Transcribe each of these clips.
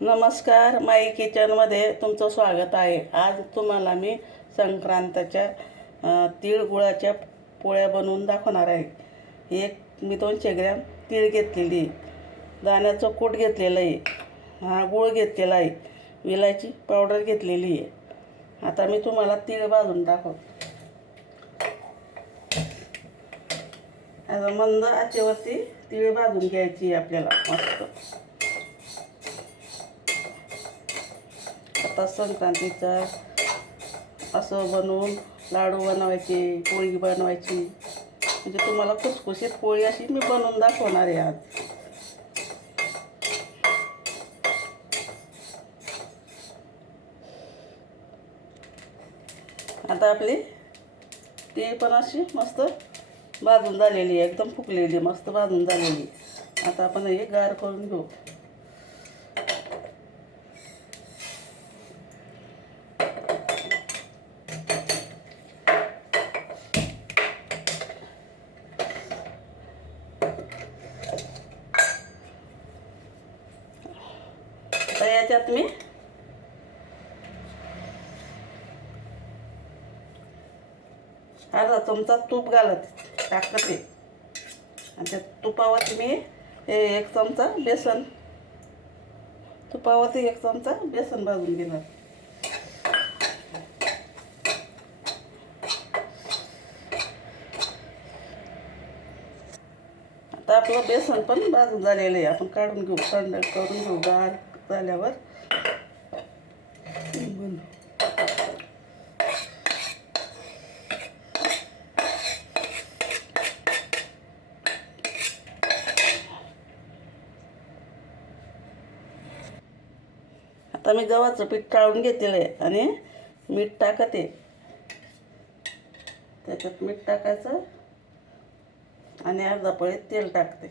नमस्कार माई किचनमध्ये तुमचं स्वागत आहे. आज तुम्हाला मी संक्रांतच्या तिळगुळाच्या पोळ्या बनवून दाखवणार आहे. एक मी दोनशे ग्रॅम तीळ घेतलेली आहे. दाण्याचं कूट घेतलेलं आहे. हा गुळ घेतलेला आहे. विलायची पावडर घेतलेली आहे. आता मी तुम्हाला तीळ भाजून दाखवतो. मंद आचेवरती तीळ भाजून घ्यायची आहे आपल्याला. मस्त. आता संक्रांतीचा असं बनवून लाडू बनवायचे पोळी बनवायची. म्हणजे तुम्हाला खुसखुशीत पोळी अशी मी बनवून दाखवणार आहे आज. आता आपली ती पण अशी मस्त भाजून झालेली आहे. एकदम फुकलेली मस्त भाजून झालेली. आता आपण हे गार करून घेऊ. याच्यात मी अर्धा चमचा तूप घालत टाकते आणि त्या तुपावरती मी हे एक चमचा बेसन तुपावरती एक चमचा बेसन भाजून घेणार. आता आपलं बेसन पण भाजून झालेलं आहे. आपण काढून घेऊ थंड करून घेऊ गार. झाल्यावर बनवू. आता मी गव्हाचं पीठ टाळून घेतलेलं आहे आणि मीठ टाकते त्याच्यात मीठ टाकायचं आणि अर्धा पळीत तेल टाकते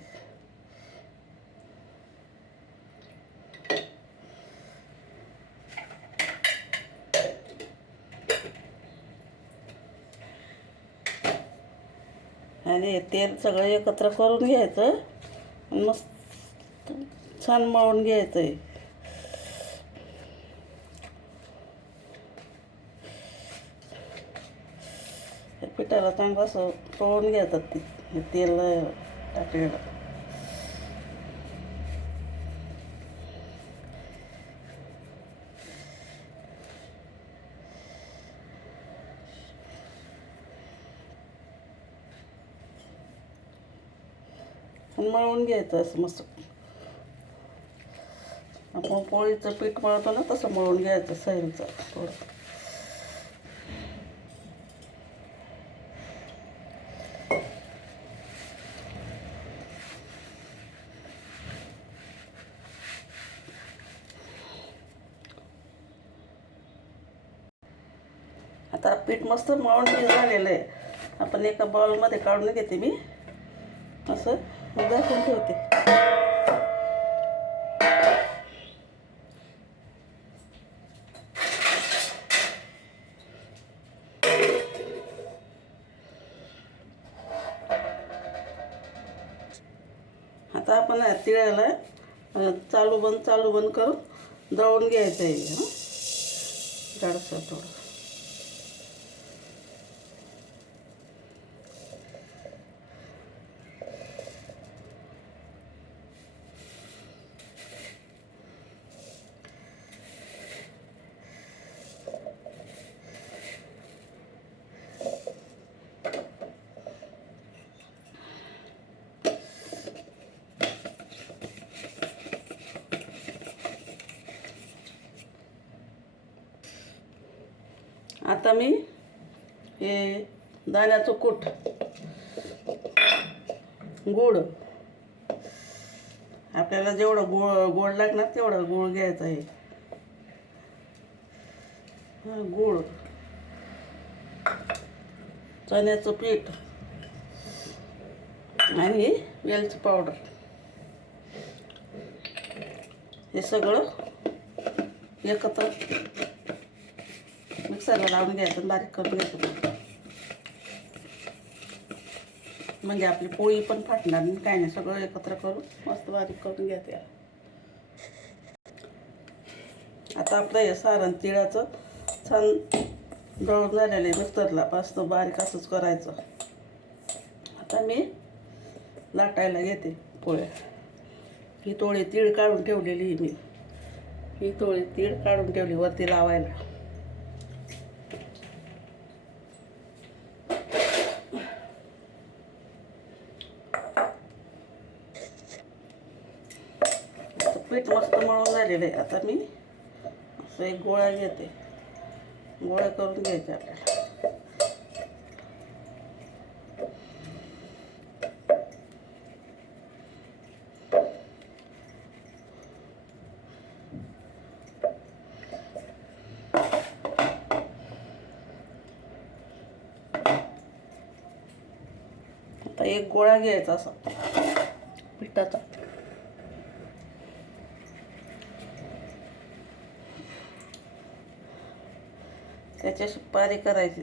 आणि तेल सगळं एकत्र करून घ्यायचं. आणि मस्त छान मळून घ्यायचं आहे त्या पिठाला चांगलं असं तळून घ्यायचं ते हे तेल टाकलेलं. मळून घ्यायचं असं मस्त. आपण पोळीचं पीठ मळतो ना तसं मळून घ्यायचं सैलचं थोडं. आता पीठ मस्त मळून झालेलं आहे. आपण एका बॉलमध्ये काढून घेते मी. असं. दाखवून ठेवते? आता आपण तिळाला चालू बंद चालू बंद करून दळून घ्यायचं आहे. जाडसर थोडं आता मी हे दाण्याचं कूट गुळ आपल्याला जेवढं गोळ गोड लागणार तेवढं गोळ घ्यायचं आहे. हा, चण्याचं पीठ आणि वेलची पावडर. हे सगळं एकत्र मिक्सरला लावून घ्यायचं आणि बारीक करून घ्यायचं म्हणजे आपली पोळी पण फाटणार नाही काय नाही सगळं एकत्र करून मस्त बारीक करून घ्या आता आपलं हे सारण तिळाचं छान दळून झालेलं आहे मिक्सरला मस्त बारीक असंच करायचं. आता मी लाटायला घेते पोळ्या. ही तोळी तीळ काढून ठेवलेली मी. ही तोळी तीळ काढून ठेवली वरती लावायला आता पीठ मस्त मळून झालेलं आहे. आता मी असं एक गोळा घेते. गोळा करून घ्यायचे आपल्याला. आता एक गोळा घ्यायचा असा. त्याच्याशी पारी करायची.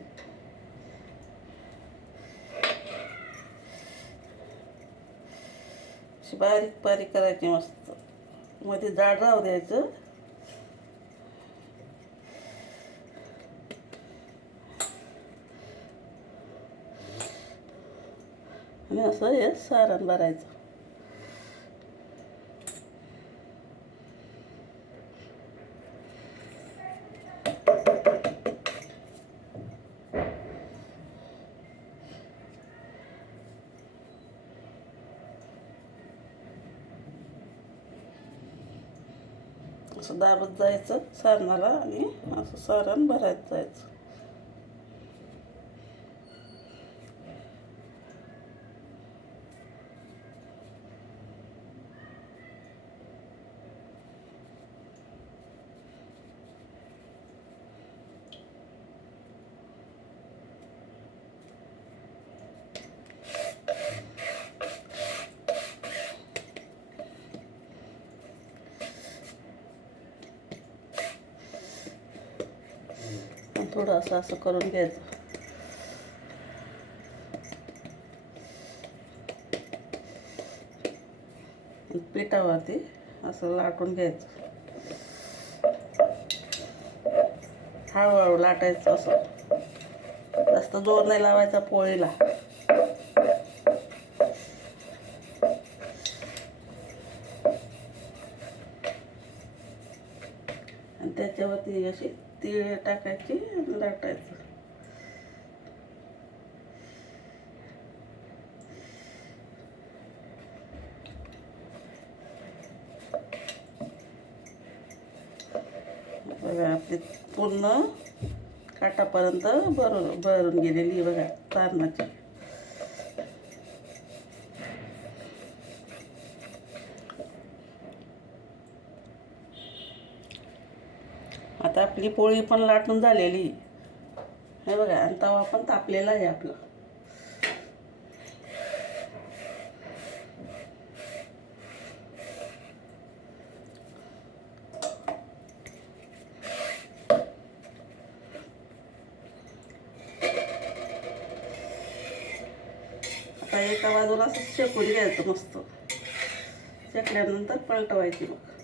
अशी बारीक बारीक करायची मस्त. मध्ये जाड राहू द्यायचं. आणि असं हे सारण भरायचं. असं दाबत जायचं सारणाला आणि असं सारण भरायचं जायचं. थोडं असं असं करून घ्यायचं. पिठावरती असं लाटून घ्यायचं. हळूहळू लाटायचं असं. जास्त जोर नाही लावायचा पोळीला. आणि त्याच्यावरती अशी तीळ टाकायची लाटायचं. बघा आपली पूर्ण काटापर्यंत भरून भरून गेलेली बघा तारणाची. आता आपली पोळी पण लाटून झालेली. हे बघा आणि तवा पण तापलेला आहे आपला. आता एका बाजूला असं शेकून घ्यायचं मस्त. शेकल्यानंतर पलटवायची मग.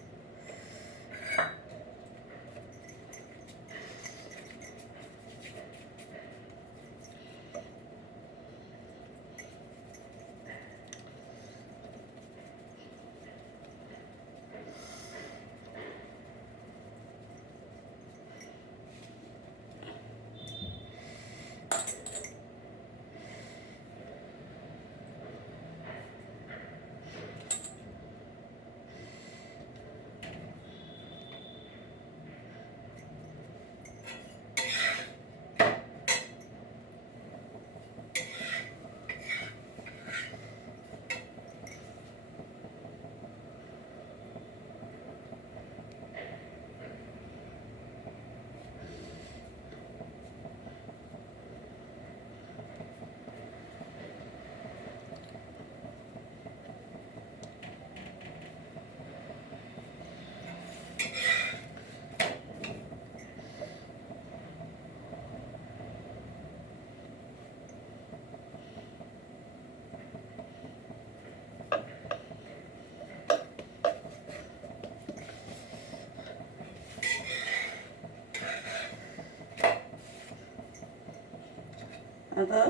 आता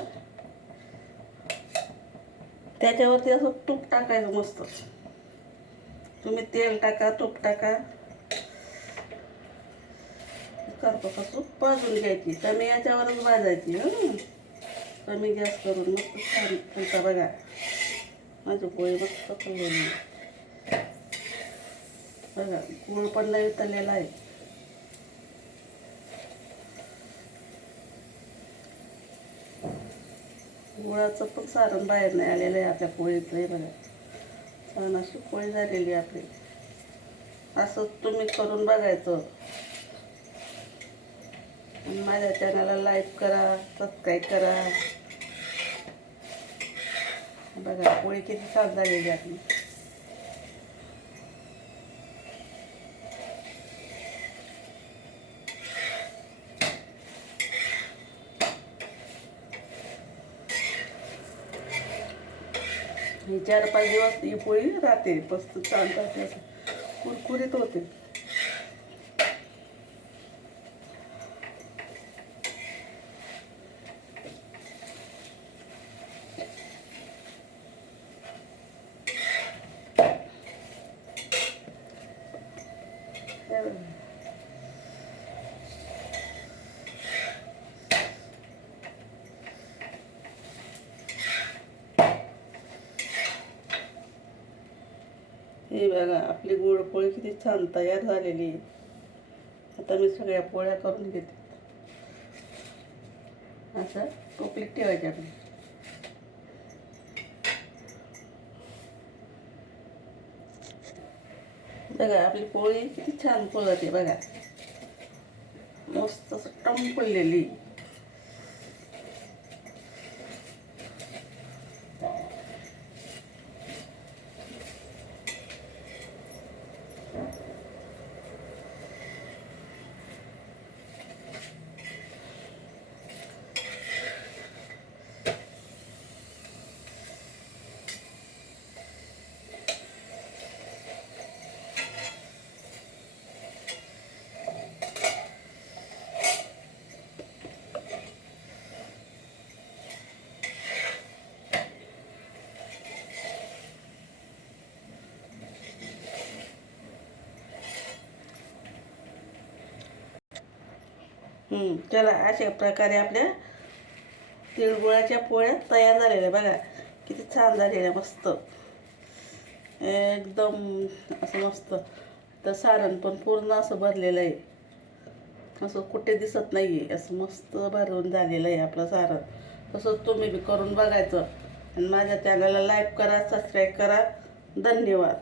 त्याच्यावरती असं तूप टाकायचं मस्त. तुम्ही तेल टाका तूप टाका. करतो का तूप भाजून घ्यायची. कमी याच्यावरच भाजायची हं. कमी गॅस करून मस्त छान तुमचा बघा. माझी पोळी मस्त खाल्लेली बघा गुळ पण नाही उतरलेला आहे. गुळाचं पण सारण बाहेर नाही आलेलं आहे आपल्या पोळीतलंही बघा. छान अशी पोळी झालेली आपली. असं तुम्ही करून बघायचं. आणि माझ्या चॅनलला लाईक करा सबस्क्राईब करा. बघा पोळी किती छान झालेली आहे आपली. चार पाच दिवस ही पोळी राहते मस्त चालतात. कुरकुरीत होते हे बघा. ही बघा आपली गोडपोळी किती छान तयार झालेली आहे. आता मी सगळ्या पोळ्या करून घेते. असं टोपलीत ठेवायची आपली बघा आपली पोळी किती छान फुलते बघा. मस्त असं टम फुललेली चला अशा प्रकारे आपल्या तिळगुळाच्या पोळ्या तयार झालेल्या बघा किती छान झालेल्या मस्त. एकदम असं मस्त. तर सारण पण पूर्ण असं भरलेलं आहे. असं कुठे दिसत नाही आहे असं मस्त भरून झालेलं आहे आपलं सारण. तसंच तुम्ही बी करून बघायचं. आणि माझ्या चॅनलला लाईक करा सबस्क्राईब करा. धन्यवाद.